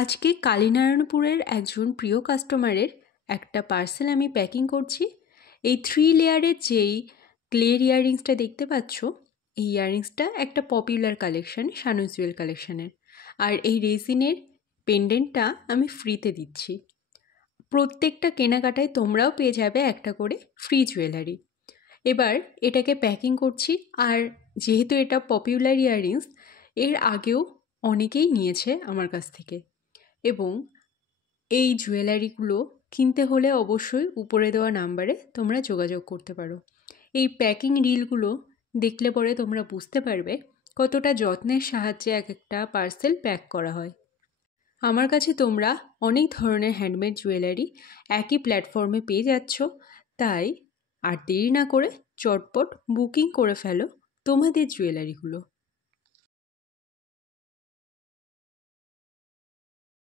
আজকে কালীনারায়ণপুরের একজন প্রিয় কাস্টমারের একটা পার্সেল আমি প্যাকিং করছি। এই 3 লেয়ারের যেই ক্লের ইয়াররিংসটা দেখতে পাচ্ছ, এই ইয়াররিংসটা একটা পপুলার কালেকশন, শানু জুয়েল কালেকশনের। আর এই রেজিনের পেন্ডেন্টটা আমি ফ্রিতে দিচ্ছি। প্রত্যেকটা কেনাকাটায় তোমরাও পেয়ে যাবে একটা করে ফ্রি জুয়েলারি। এবার এটাকে প্যাকিং করছি। আর যেহেতু এটা পপুলার ইয়াররিংস, এর আগেও অনেকেই নিয়েছে আমার কাছ থেকে। এবং এই জুয়েলারিগুলো কিনতে হলে অবশ্যই উপরে দেওয়া নাম্বারে তোমরা যোগাযোগ করতে পারো। এই প্যাকিং রিলগুলো দেখলে পরে তোমরা বুঝতে পারবে কতটা যত্নের সাহায্যে এক একটা পার্সেল প্যাক করা হয়। আমার কাছে তোমরা অনেক ধরনের হ্যান্ডমেড জুয়েলারি একই প্ল্যাটফর্মে পেয়ে যাচ্ছ, তাই আর দেরি না করে চটপট বুকিং করে ফেলো তোমাদের জুয়েলারিগুলো।